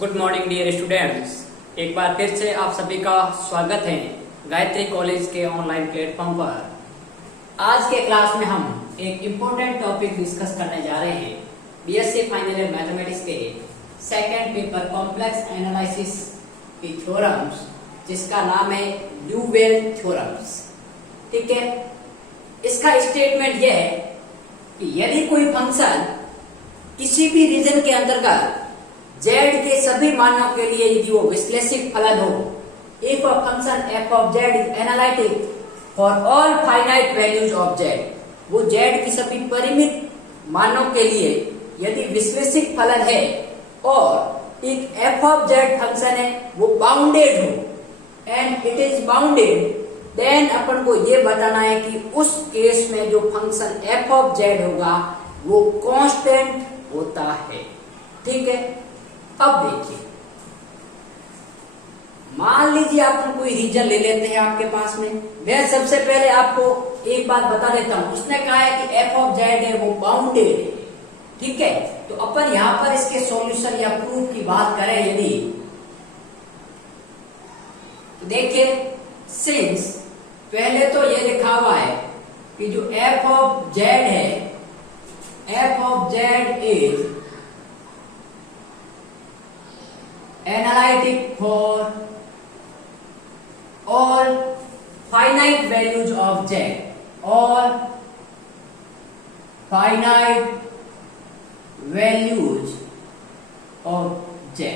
Good morning dear students. एक बार फिर से आप सभी का स्वागत है गायत्री कॉलेज के ऑनलाइन प्लेटफॉर्म पर। आज के क्लास में हम एक इम्पोर्टेंट टॉपिक डिस्कस करने जा रहे हैं बीएससी फाइनल ईयर मैथमेटिक्स के सेकंड पेपर कॉम्प्लेक्स एनालिसिस की थ्योरम्स, जिसका नाम है ल्यूवेल थ्योरम्स। ठीक है, इसका स्टेटमेंट यह है कि यदि कोई फंक्शन किसी भी रीजन के अंतर्गत z के सभी मानों के लिए यदि वो विश्लेषिक फलन हो, if a function f of z is analytic for all finite values of z, वो z की सभी परिमित मानों के लिए यदि विश्लेषिक फलन है और एक f of z फंक्शन है वो बाउंडेड हो and it is bounded, then अपन को ये बताना है कि उस केस में जो फंक्शन f of z होगा वो कांस्टेंट होता है। ठीक है, अब देखिए, मान लीजिए अपन कोई रीजन ले लेते हैं आपके पास में। मैं सबसे पहले आपको एक बात बता देता हूं, उसने कहा है कि f of z है वो बाउंडेड है। ठीक है, तो अपन यहां पर इसके सॉल्यूशन या प्रूफ की बात करें यदि, तो देखिए, सिंस पहले तो ये लिखा हुआ है कि जो f of z है, f of z is analytic for all finite values of z, all finite values of z।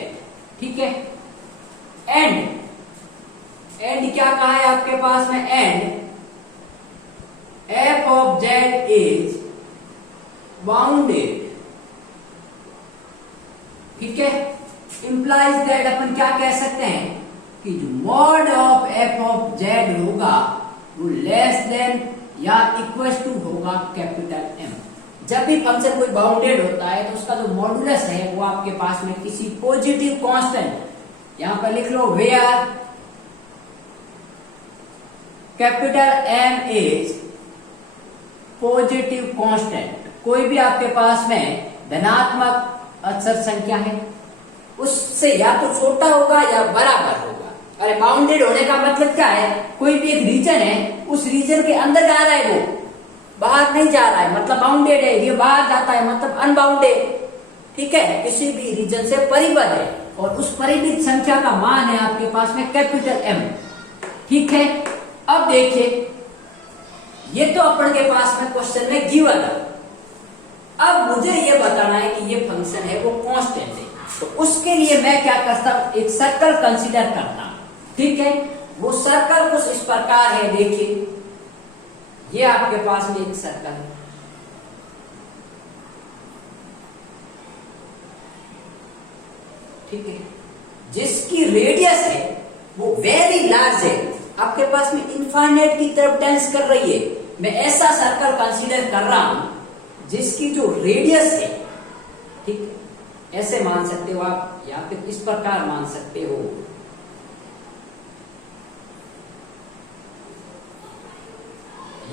ठीक है, एंड क्या कहा है आपके पास में, and f of z is bounded. ठीक है, इंप्लाइज दैट अपन क्या कह सकते हैं कि जो mod of f of z होगा वो लेस देन या इक्वल टू होगा कैपिटल M। जब भी फंक्शन कोई बाउंडेड होता है तो उसका जो मॉडुलस है वो आपके पास में किसी पॉजिटिव कांस्टेंट, यहां पर लिख लो where capital M is positive constant, कोई भी आपके पास में धनात्मक अक्षर संख्या है उससे या तो छोटा होगा या बराबर होगा। अरे बाउंडेड होने का मतलब क्या है, कोई भी एक रीजन है, उस रीजन के अंदर जा रहा है, वो बाहर नहीं जा रहा है, मतलब बाउंडेड है। ये बाहर जाता है मतलब अनबाउंडेड। ठीक है, किसी भी रीजन से परिबद्ध है और उस परिमित संख्या का मान है आपके पास में कैपिटल M। ठीक है, अब देखिए, ये तो अपन के पास में क्वेश्चन में गिवन है। अब मुझे ये बताना है कि ये फंक्शन है वो कांस्टेंट है, तो उसके लिए मैं क्या करता हूं, एक सर्कल कंसीडर करता हूं। ठीक है, वो सर्कल कुछ इस प्रकार है, देखिए ये आपके पास में एक सर्कल है। ठीक है, जिसकी रेडियस है वो वेरी लार्ज है, आपके पास में इनफाइनाइट की तरफ टेंस कर रही है। मैं ऐसा सर्कल कंसीडर कर रहा हूं जिसकी जो रेडियस है, ठीक है, ऐसे मान सकते हो आप या फिर इस प्रकार मान सकते हो।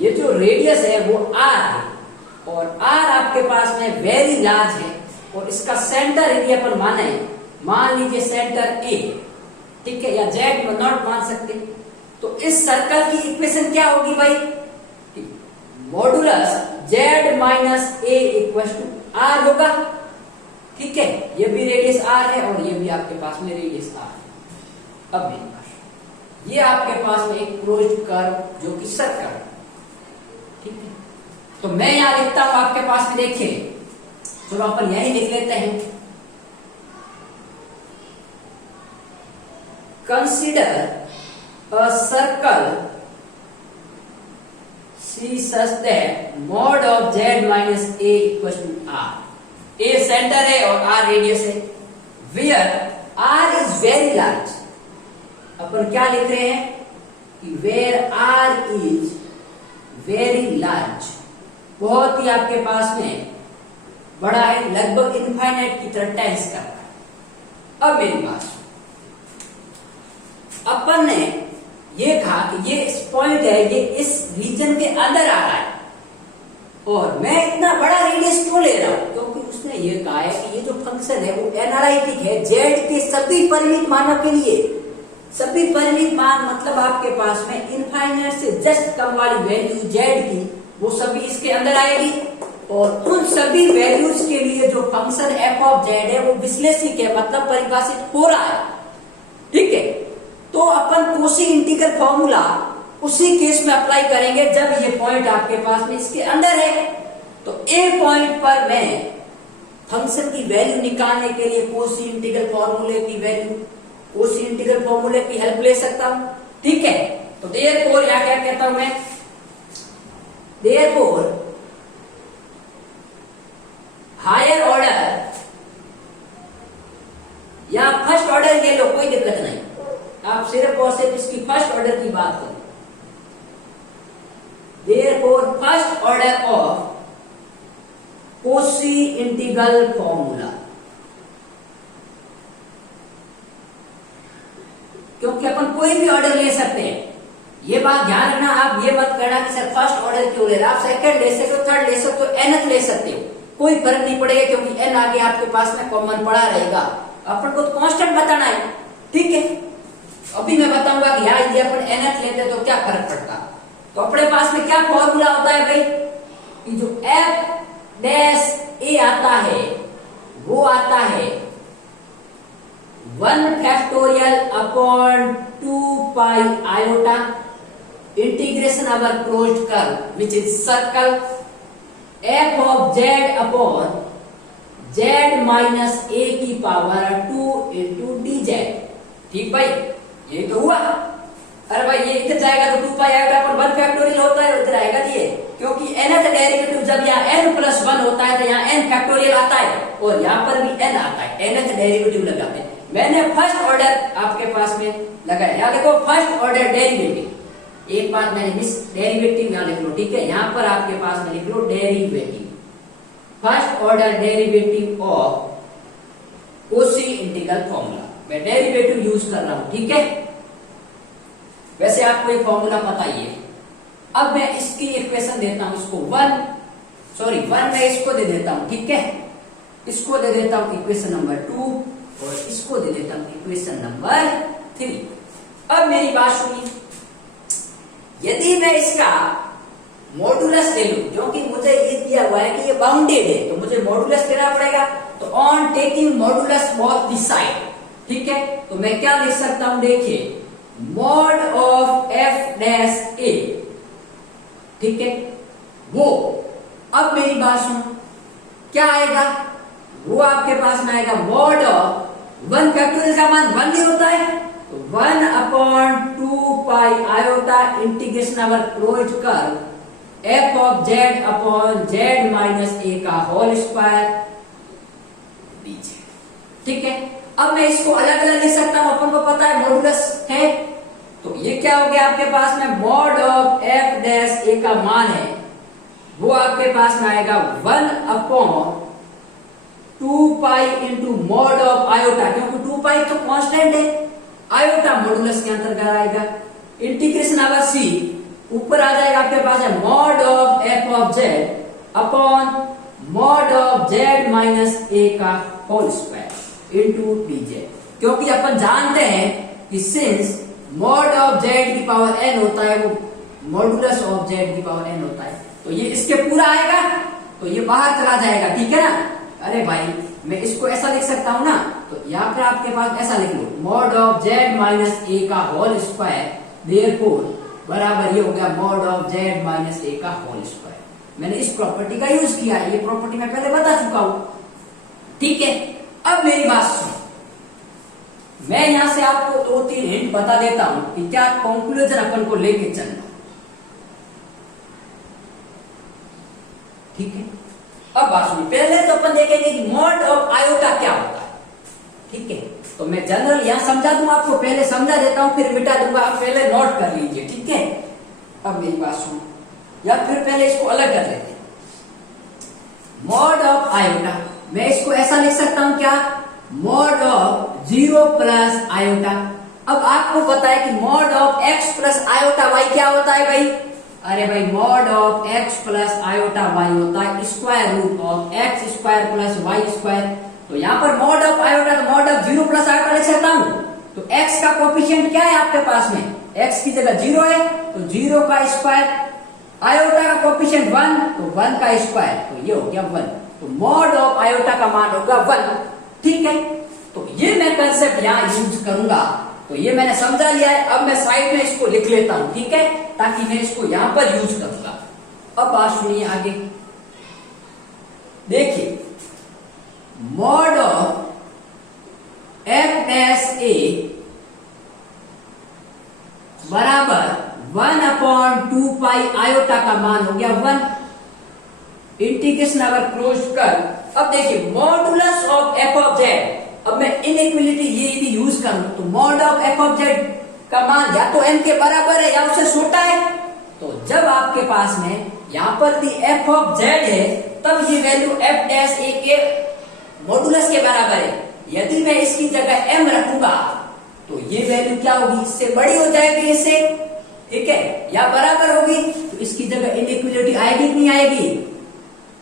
ये जो रेडियस है वो r है और r आपके पास में वेरी लार्ज है और इसका सेंटर यदि अपन माने, मान लीजिए सेंटर A, ठीक है, या z नॉट मान सकते, तो इस सर्कल की इक्वेशन क्या होगी भाई, modulus z minus a equal to r होगा। ठीक है, ये भी रेडियस r है और ये भी आपके पास में रेडियस r है। अब ये आपके पास में एक क्लोज्ड कर्व जो कि सर्कल। ठीक है, तो मैं यहां लिखता हूं आपके पास में, देखिए चलो अपन यही लिख लेते हैं, consider a circle C such that mod of z minus a equals to r। a centre है और r रेडियस है, where r is very large। अपन क्या लिख रहे हैं कि where r is very large, बहुत ही आपके पास में बड़ा है, लगभग इनफाइनाइट की तरह टेंस कर रहा है। अब मेरी बात, अपन ने ये कहा कि ये इस पॉइंट है, ये इस रीजन के अंदर आ रहा है और मैं इतना बड़ा रेडियस क्यों ले रहा हूं, क्योंकि उसने ये कहा है कि ये जो फंक्शन फंक्शन है वो एनालिटिक है जेड के सभी परिमित मानों के लिए। सभी परिमित मान मतलब आपके पास में इनफाइनाइट से जस्ट कम वाली वैल्यू जेड की वो सभी इसके अंदर आएगी, और उन सभी वैल्यूज के लिए जो फंक्शन एफ ऑफ जेड है वो विश्लेषिक है, मतलब परिभाषित हो रहा है। ठीक है, तो अपन कोशी इंटीग्रल फॉर्मूला उसी केस में अप्लाई करेंगे जब ये पॉइंट आपके पास में इसके अंदर है। तो ए पॉइंट पर मैं फंक्शन की वैल्यू निकालने के लिए कोशी इंटीग्रल फॉर्मूले की वैल्यू, कोशी इंटीग्रल फॉर्मूले की हेल्प ले सकता हूं। ठीक है, तो देयरफॉर यहां क्या कहता हूं मैं, देयरफॉर हायर ऑर्डर या फर्स्ट ऑर्डर ले लो, कोई दिक्कत नहीं, आप सिर्फ और सिर्फ इसकी फर्स्ट ऑर्डर की बात करो। Therefore first order of Cauchy integral formula, क्योंकि अपन कोई भी ऑर्डर ले सकते हैं, ये बात ध्यान रखना। आप ये मत करना कि सर फर्स्ट ऑर्डर क्यों ले रहे, आप सेकंड ले सकते हो, थर्ड ले सकते हो, एनथ ले सकते हो, कोई फर्क नहीं पड़ेगा, क्योंकि एन आगे आपके पास में कॉमन पड़ा रहेगा। अपन को तो कांस्टेंट बताना है। ठीक है, अभी मैं बताऊंगा कि यहाँ यदि अपन एनथ लेते तो क्या फर्क पड़ता। तो अपने पास में क्या फॉर्मूला होता है भाई, कि जो एफ डैश ए आता है वो आता है 1 factorial upon 2 pi iota integration over closed curve which is circle F of Z upon Z minus A की पावर 2 इंटू डी जेड। ठीक भाई, ये तो हुआ। अरे भाई ये इधर जाएगा तो 2 पाई आयोटा पर 1 फैक्टोरियल होता है, उधर आएगा ये, क्योंकि nth डेरिवेटिव जब यहाँ n प्लस 1 होता है तो यहाँ n फैक्टोरियल आता है, और यहाँ पर भी n आता है, nth डेरिवेटिव लगाते हैं। मैंने फर्स्ट ऑर्डर आपके पास में लगाया, यहाँ देखो फर्स्ट ऑर्डर डेरिवेटिव, एक बात मैंने मिस, डेरिवेटिव यहाँ लिख लो। ठीक है, यहाँ पर आपके पास में लिख लो derivative, first order derivative of Cauchy integral formula, मैं डेरिवेटिव यूज कर रहा हूं। ठीक है, वैसे आपको एक फॉर्मूला पता ही है। अब मैं इसकी इक्वेशन देता हूं, इसको 1 मैं इसको दे देता हूं। ठीक है, इसको दे देता हूं इक्वेशन नंबर 2 और इसको दे देता हूं इक्वेशन नंबर 3। अब मेरी बात सुनिए, यदि मैं इसका मॉडुलस ले लूं, क्योंकि मुझे ये दिया हुआ है कि ये बाउंडेड है तो मुझे मॉडुलस लेना पड़ेगा, तो on taking modulus of the side, ठीक है, तो मैं क्या लिख सकता हूं, देखिए मॉड ऑफ एफ डैश ए। ठीक है, वो अब मेरी बात सुनो, क्या आएगा, वो आपके पास में आएगा मॉड ऑफ 1 फैक्टोरियल का मान 1 नहीं होता है, तो 1 upon 2 pi iota integration over closed curve F of Z upon Z minus A का होल स्क्वायर नीचे। ठीक है, अब मैं इसको अलग अलग लिख सकता हूं, अपन को पता है मॉडुलस है, तो ये क्या हो गया आपके पास में mod of F dash A का मान है वो आपके पास में आएगा 1 upon 2 pi into mod of iota, क्योंकि 2 पाई तो कांस्टेंट है, आयोटा मॉडुलस के अंतर्गत आएगा, इंटीग्रेशन अवर सी ऊपर आ जाएगा आपके पास है mod of F of Z upon mod of Z minus A का whole square into D Z, क्योंकि अपन जानते हैं कि सिंस मॉड ऑफ जेड की पावर n होता है वो मॉडुलस ऑफ जेड की पावर n होता है, तो ये इसके पूरा आएगा तो ये बाहर चला जाएगा। ठीक है ना, अरे भाई मैं इसको ऐसा लिख सकता हूं ना, तो यहाँ पर आपके पास ऐसा लिख लो mod of Z minus A का होल स्क्वायर देयरफॉर बराबर ये हो गया mod of Z minus A का होल स्क्वायर। मैंने इस प्रॉपर्टी का यूज किया है, ये प्रॉपर्टी मैं पहले बता चुका हूं। ठीक है, अब मेरी बात सुनो, मैं यहां से आपको 2-3 हिंट बता देता हूं कि क्या कंक्लूजन अपन को लेके चलना। ठीक है, अब बात सुनिए, पहले तो अपन देखेंगे कि मॉड ऑफ आयोटा क्या होता है। ठीक है, तो मैं जनरल यहां समझा दूंगा आपको, पहले समझा देता हूं फिर मिटा दूंगा, आप पहले नोट कर लीजिए। ठीक है, अब मेरी बात सुनो, या फिर पहले इसको अलग कर लेते हैं। मॉड ऑफ आयोटा मैं इसको ऐसा लिख सकता हूं, क्या मॉड ऑफ 0 प्लस आयोटा। अब आपको पता है कि mod of x plus iota y क्या होता है भाई, अरे भाई mod of x plus iota y होता है square root of x square plus y square. तो यहाँ पर मॉड ऑफ आयोटा तो मॉड ऑफ 0 प्लस आयोटा लिख सकता हूं। तो x का कोफिशिएंट क्या है आपके पास में, x की जगह 0 है तो 0 का स्क्वायर, आयोटा का कोफिशिएंट 1 तो 1 का स्क्वायर, तो ये हो गया 1। तो मॉड ऑफ आयोटा का मान होगा 1। ठीक है, तो ये मैं कंसेप्ट यहाँ यूज करूंगा। तो ये मैंने समझा लिया है, अब मैं साइड में इसको लिख लेता हूं, ठीक है, ताकि मैं इसको यहां पर यूज करूंगा। अब बात सुनिए आगे, देखिए मॉड ऑफ एफ डैश ए बराबर 1/2 पाई आयोटा का मान हो गया 1। इंटीग्रेशन अगर क्लोज कर, अब देखिए modulus of F of Z, अब मैं इनइक्वालिटी ये भी यूज करूं तो mod of F of Z का मान या तो एम के बराबर है या उससे छोटा है। तो जब आपके पास में यहां पर भी एफ ऑफ जेड है तब ये वैल्यू एफ डैश ए के मॉडुलस के बराबर है। यदि मैं इसकी जगह एम रखूंगा तो ये वैल्यू क्या होगी, इससे बड़ी हो जाएगी इससे, ठीक है, या बराबर होगी। तो इसकी जगह इनइक्वालिटी आएगी कि नहीं आएगी?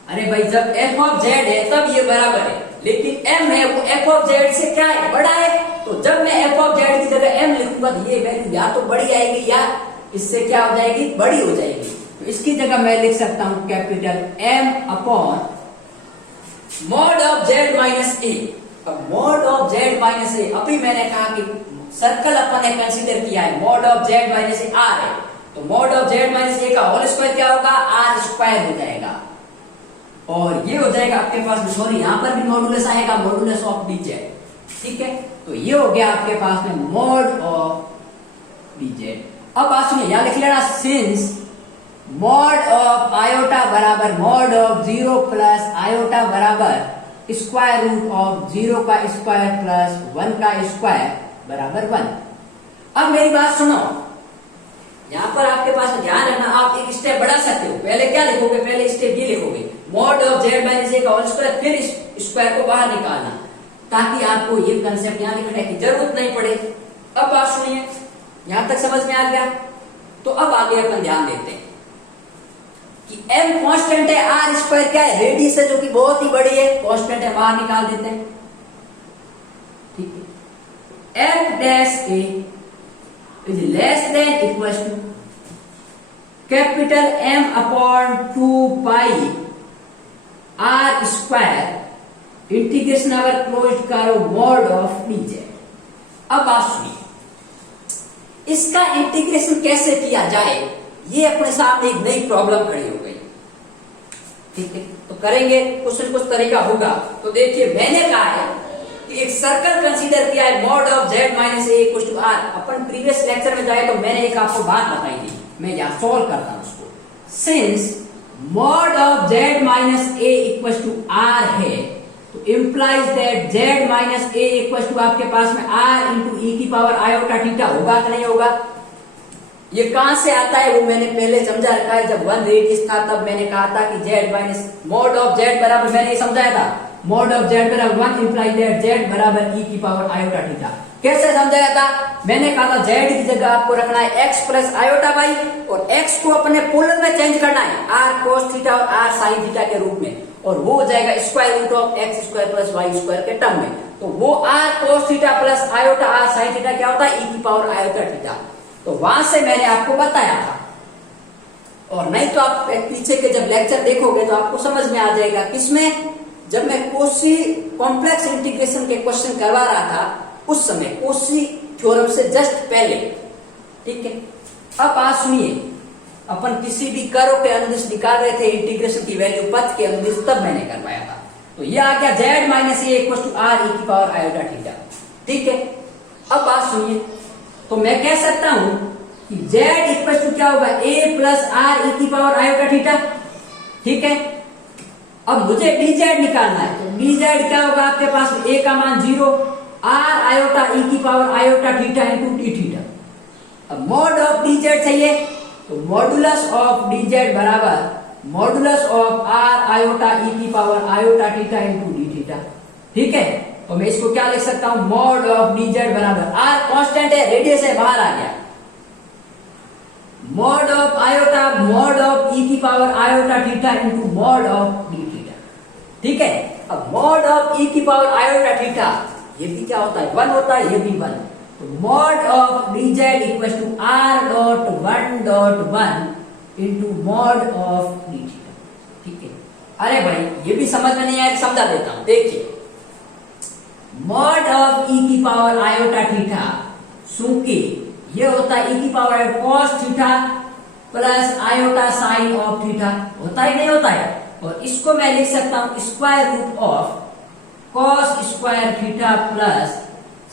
अरे भाई जब एफ ऑफ जेड है तब ये बराबर है, लेकिन m है वो एफ ऑफ जेड से क्या है, बड़ा है। तो जब मैं एफ ऑफ जेड की जगह m लिखूंगा तो ये वैल्यू या तो बड़ी आएगी या इससे क्या हो जाएगी, बड़ी हो जाएगी। तो इसकी जगह मैं लिख सकता हूं capital M upon mod of Z minus A. अब mod of Z minus A, अभी मैंने कहा कि सर्कल अपन ने कंसीडर किया है, mod of Z minus A R है, तो mod of Z minus A का होल स्क्वायर क्या होगा, आर स्क्वायर हो जाएगा। और ये हो जाएगा आपके पास में, सॉरी यहां पर भी मॉडुलस आएगा, मॉडुलस ऑफ डीजेड, ठीक है। तो ये हो गया आपके पास में मॉड ऑफ डीजेड। अब बात सुनिए, यहां लिख लेना सिंस मॉड ऑफ आयोटा बराबर मॉड ऑफ 0 प्लस आयोटा बराबर स्क्वायर रूट ऑफ 0 का स्क्वायर प्लस 1 का स्क्वायर बराबर 1। अब मेरी बात सुनो, यहां पर आपके पास ध्यान रखना, आप एक स्टेप बढ़ा सकते हो। पहले क्या लिखोगे, पहले स्टेप ये लिखोगे mod of Z minus A का होल स्क्वायर, फिर स्क्वायर को बाहर निकालना, ताकि आपको ये कंसेप्ट यहां लिखने की जरूरत नहीं पड़े। अब बात सुनिए, यहां तक समझ में आ गया? तो अब आगे अपन ध्यान देते हैं कि m कांस्टेंट है, आर स्क्वायर क्या है, रेडियस है जो कि बहुत ही बड़ी है, कांस्टेंट है, बाहर निकाल देते हैं, ठीक है। F dash A is less than equal to capital M upon 2 pi R square integration अगर क्लोज करो मॉड ऑफ डीजेड। अब आप सुनिए, इसका इंटीग्रेशन कैसे किया जाए, ये अपने सामने एक नई प्रॉब्लम खड़ी हो गई, ठीक है। तो करेंगे, कुछ न कुछ तरीका होगा। तो देखिए मैंने कहा है कि एक सर्कल कंसीडर किया है, mod of Z minus A equal to R. अपन प्रीवियस लेक्चर में जाए तो मैंने एक आपको बात बताई थी, मैं यहां सॉल्व करता हूं उसको। Since mod of Z minus A equal to R है, तो implies that Z minus A equal to आपके पास में आर इंटू ई की पावर आयोटा थीटा होगा कि नहीं होगा? ये कहां से आता है वो मैंने पहले समझा रखा है। जब 1 रेडियस था तब मैंने कहा था कि Z minus mod of Z बराबर, मैंने ये समझाया था, मॉड ऑफ जेड बराबर 1 इम्प्लाइज दैट जेड बराबर ई की पावर आयोटा थीटा। कैसे समझाया था? मैंने कहा था जेड की जगह आपको रखना है एक्स प्लस आयोटा बाई, और एक्स को अपने पोलर में चेंज करना है आर कोस थीटा और आर साइन थीटा के रूप में, और वो हो जाएगा square root of X square plus Y square के टर्म में। तो वो R cos theta plus iota R sine theta क्या होता है, ई की पावर आयोटा थीटा। तो वहां से मैंने आपको बताया था, और नहीं तो आप पीछे के जब लेक्चर देखोगे तो आपको समझ में आ जाएगा। किसमें? जब मैं कोशी कॉम्प्लेक्स इंटीग्रेशन के क्वेश्चन करवा रहा था उस समय, कोशी थ्योरम से जस्ट पहले, ठीक है। अब बात सुनिए, अपन किसी भी कर्व के अनुदिश निकाल रहे थे इंटीग्रेशन की वैल्यू पथ के अनुदिश, तब मैंने करवाया था। तो ये आ गया Z minus A equal to R e की पावर आयोटा थीटा, ठीक है। अब बात सुनिए, तो मैं कह सकता हूं कि जेड इक्वल टू क्या होगा, ए प्लस आर ई की पावर आयोटा थीटा, ठीक है। अब मुझे डीजेड निकालना है, तो डीजेड क्या होगा आपके पास, ए का मान 0, आर आयोटा ई की power iota theta into D theta. अब मॉड ऑफ डीजेड चाहिए, तो मॉडुलस ऑफ डीजेड बराबर modulus of R iota E की power iota theta into D theta, ठीक है। तो मैं इसको क्या लिख सकता हूं, मॉड ऑफ डीजेड बराबर, आर कांस्टेंट है, रेडियस है, बाहर आ गया, mod of iota mod of E की power iota theta into mod of D theta. ठीक है। अब मॉड ऑफ ई की पावर आयोटा थीटा, ये भी क्या होता है, 1 होता है, ये भी 1। तो mod of D Z equal to R dot 1 into mod of D theta. ठीक है। अरे भाई ये भी समझ में नहीं आया, समझा देता हूं। देखिए मॉड ऑफ ई की पावर आयोटा थीटा, चूंकि ये होता है ई की power cos theta plus iota sine of theta, होता है नहीं होता है। और इसको मैं लिख सकता हूं square root of cos square theta plus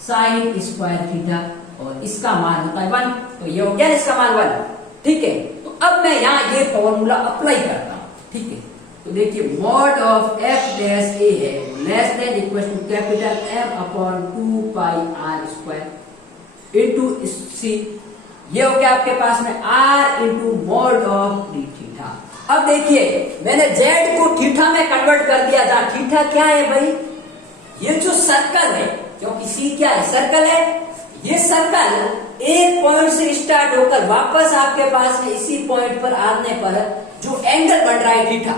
sine square theta, और इसका मान होता है 1। तो ये हो गया इसका मान 1। ठीक है। तो अब मैं यहां ये फॉर्मूला अप्लाई करता हूं। ठीक है। तो देखिए mod of F dash A है less than equal to capital M upon 2 pi R square into C, ये हो गया आपके पास में R into mod of D theta. अब देखिए मैंने जेड को थीटा में कन्वर्ट कर दिया, जहां थीटा क्या है भाई, ये जो सर्कल है, क्योंकि सी क्या है, सर्कल है। ये सर्कल एक पॉइंट से स्टार्ट होकर वापस आपके पास में इसी पॉइंट पर आने पर जो एंगल बन रहा है थीटा,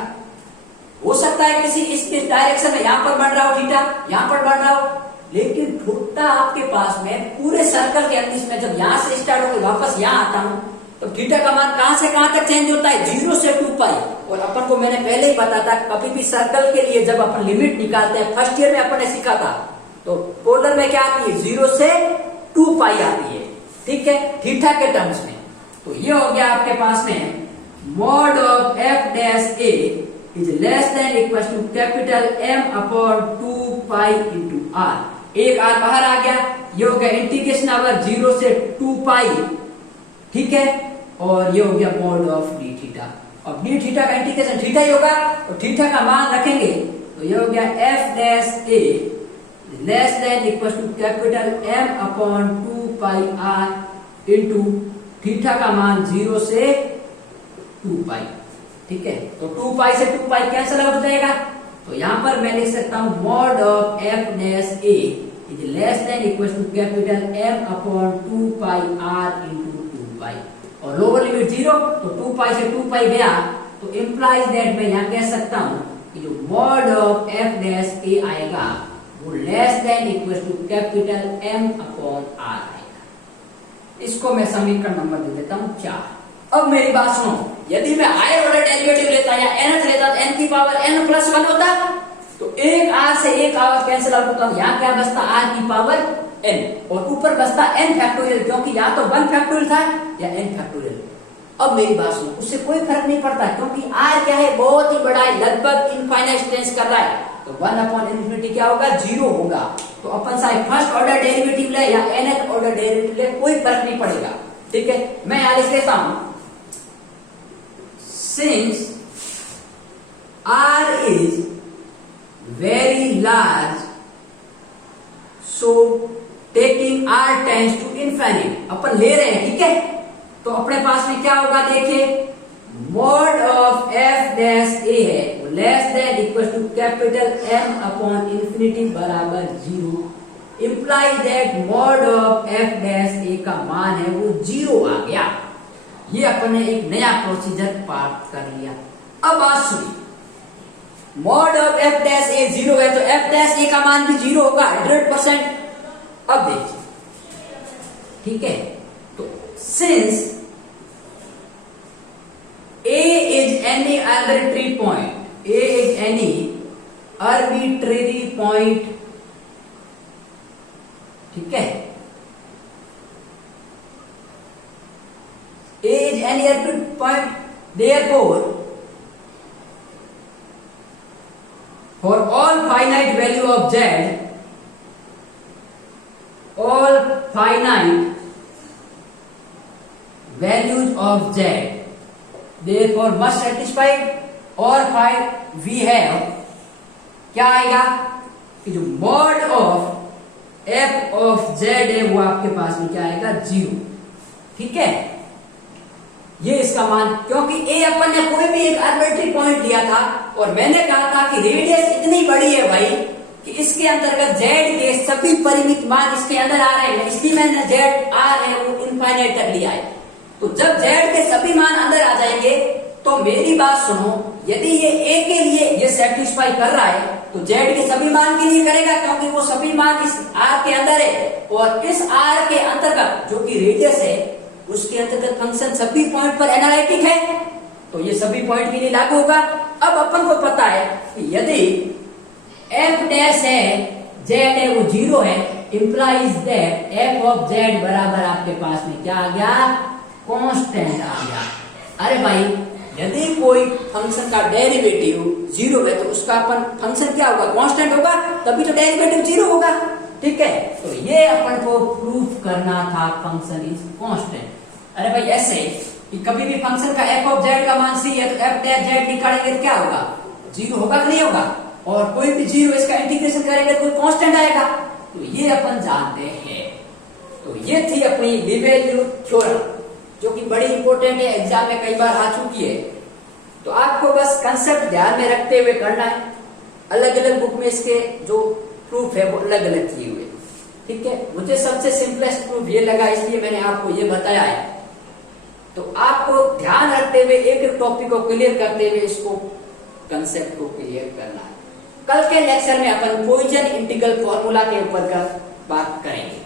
हो सकता है किसी इस डायरेक्शन में यहां पर बन रहा हो थीटा, यहां पर बन रहा हो, लेकिन थीटा आपके पास में पूरे सर्कल के अंदर में जब यहां से स्टार्ट होकर वापस यहां आता हूं तो थीटा का मान कहां से कहां तक चेंज होता है, 0 से 2 पाई। और अपन को मैंने पहले ही बताया था, कभी भी सर्कल के लिए जब अपन लिमिट निकालते हैं, फर्स्ट ईयर में अपन ने सीखा था, तो पोलर में क्या आती है, 0 से 2 पाई आती है। ठीक है, थीटा के टर्म्स में। तो ये हो गया आपके पास में mod of F dash A is less than equal to capital M upon 2 pi into R. एक आर बाहर आ गया, ये हो गया इंटीग्रेशन अवर 0 से 2 पाई। ठीक है। और ये हो गया मॉड ऑफ डी थीटा। अब डी थीटा का इंटीग्रेशन थीटा ही होगा, तो थीटा का मान रखेंगे, तो ये हो गया F dash A less than equal to capital M upon 2 pi R into theta का मान 0 से 2 पाई। ठीक है। तो 2 पाई से 2 पाई कैंसिल आउट हो जाएगा, तो यहां पर मैं लिख सकता हूं mod of F dash A is less than equal to capital M upon 2 pi R into 2 pi, और लोअर लिमिट 0, तो 2 पाई से 2 पाई गया, तो इंप्लाइज दैट मैं यहां कह सकता हूं कि जो mod of F dash A आएगा वो less than equal to capital M upon R आएगा। इसको मैं समीकरण नंबर दे देता हूं 4। अब मेरी बात सुनो, यदि मैं हायर ऑर्डर डेरिवेटिव लेता या nth लेता तो n की पावर n प्लस 1 होता, तो एक r से एक r कैंसिल आउट होता, यहाँ क्या बचता r की पावर n, और ऊपर बचता n फैक्टोरियल, क्योंकि यहाँ तो 1 फैक्टोरियल था या n फैक्टोरियल। अब मेरी बात सुनो, उससे कोई फर्क नहीं पड़ता, क्योंकि r क्या है, बहुत ही बड़ा है, लगभग इनफाइनाइट टेंस कर रहा है, तो 1 अपॉन इन्फिनिटी क्या होगा, 0 होगा। तो अपन चाहे फर्स्ट ऑर्डर डेरिवेटिव ले या nth ऑर्डर डेरिवेटिव ले, कोई फर्क नहीं पड़ेगा। ठीक है। मैं यहां लिख देता हूं since r is very large, so taking r tends to infinite, अपन ले रहे हैं। ठीक है। तो अपने पास में क्या होगा, देखिए mod of F dash A है less than equal to capital M upon infinity बराबर 0, imply that mod of F dash A का मान है वो 0 आ गया। ये अपन ने एक नया प्रोसीजर प्राप्त कर लिया। अब बात सुनिए, मॉड ऑफ एफ डैश ए 0 है, तो एफ डैश ए का मान भी 0 होगा 100%। अब देखिए, ठीक है, तो since a is any arbitrary point, a is any arbitrary point, ठीक है, a is any arbitrary point, therefore for all finite value of z, all finite values of z therefore must satisfy, और five we have क्या आएगा कि जो mod of F of Z है वो आपके पास में क्या आएगा, 0। ठीक है। ये इसका मान, क्योंकि ए अपन ने कोई भी एक आर्बिट्री पॉइंट लिया था और मैंने कहा था कि रेडियस इतनी बड़ी है भाई कि इसके अंतर्गत जेड के सभी परिमित मान इसके अंदर आ रहे हैं, इसलिए मैंने जेड आर है वो इनफाइनाइट तक लिया है। तो जब z के सभी मान अंदर आ जाएंगे, तो मेरी बात सुनो, यदि ये a के लिए ये सेटिस्फाई कर रहा है तो जेड के सभी मान के लिए करेगा, क्योंकि वो सभी मान इस आर के अंदर है, और इस आर के अंतर्गत जो कि रेडियस है उसके अंतर्गत फंक्शन सभी पॉइंट पर एनालिटिक है, तो ये सभी पॉइंट के लिए लागू होगा। अब अपन को पता है कि यदि एफ डैश है, जेड है वो 0 है, implies that F of Z बराबर आपके पास में क्या आ गया, कांस्टेंट आ गया। अरे भाई यदि कोई फंक्शन का डेरिवेटिव 0 है तो उसका अपन फंक्शन क्या होगा, कांस्टेंट होगा, तभी तो डेरिवेटिव 0 होगा, ठीक है। तो ये अपन को प्रूफ करना था फंक्शन इज कांस्टेंट। अरे भाई ऐसे कि कभी भी फंक्शन का एफ ऑफ जेड का मान सी है तो एफ डैश जेड निकालेंगे तो क्या होगा, 0 होगा कि नहीं होगा, और कोई भी 0 इसका इंटीग्रेशन करेंगे तो कोई कांस्टेंट आएगा, तो ये अपन जानते हैं। तो ये थी अपनी वी वैल्यू थ्योरम, जो कि बड़ी इंपॉर्टेंट है, एग्जाम में कई बार आ चुकी है। तो आपको बस कंसेप्ट ध्यान में रखते हुए करना है। अलग अलग बुक में इसके जो प्रूफ है वो अलग अलग किए हुए, ठीक है। मुझे सबसे सिंपलेस्ट प्रूफ ये लगा, इसलिए मैंने आपको ये बताया है। तो आपको ध्यान रखते हुए एक एक टॉपिक को क्लियर करते हुए इसको कंसेप्ट को क्लियर करना है। कल के लेक्चर में अपन पॉइसन इंटीग्रल फॉर्मूला के ऊपर का बात करेंगे।